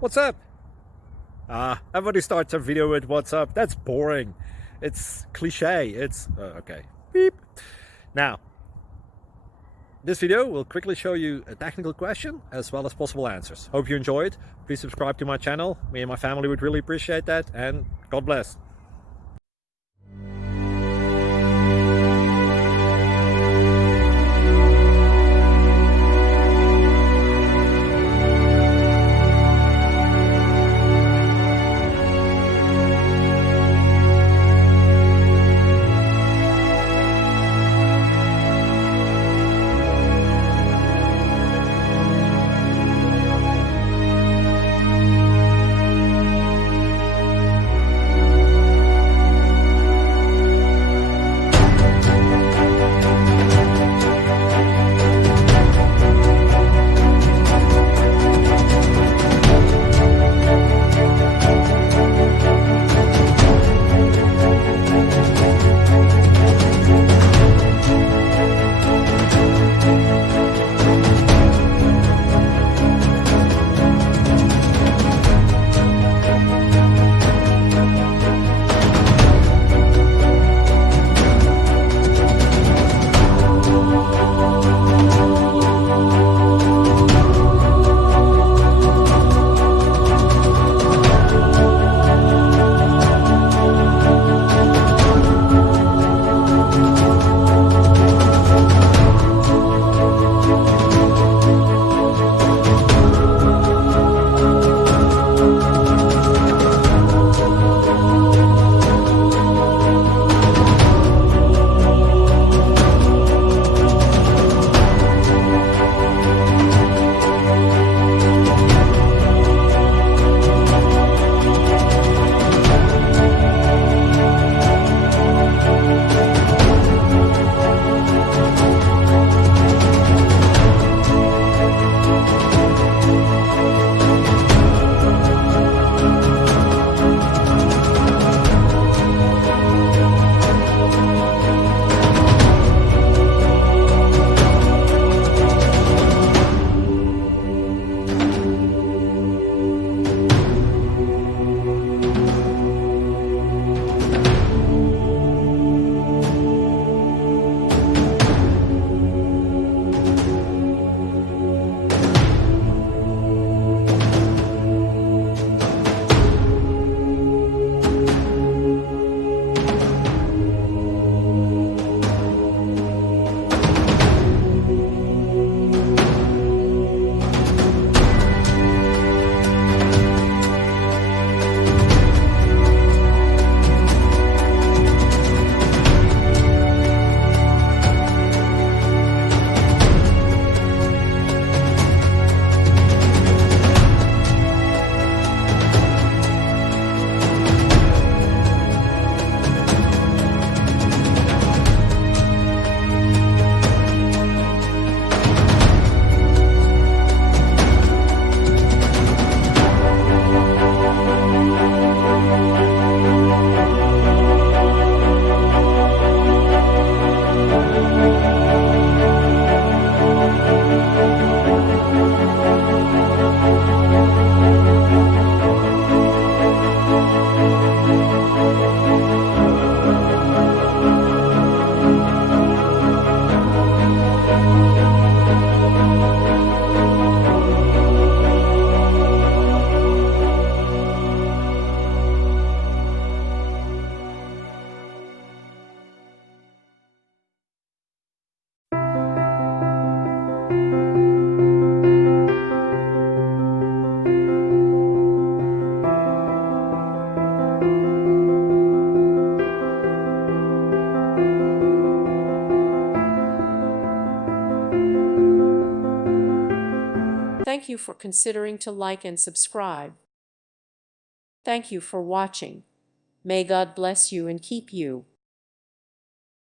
What's up? Everybody starts a video with what's up. That's boring. It's cliche. It's okay. Beep. Now, this video will quickly show you a technical question as well as possible answers. Hope you enjoy it. Please subscribe to my channel. Me and my family would really appreciate that, and God bless. Thank you for considering to like and subscribe. Thank you for watching. May God bless you and keep you.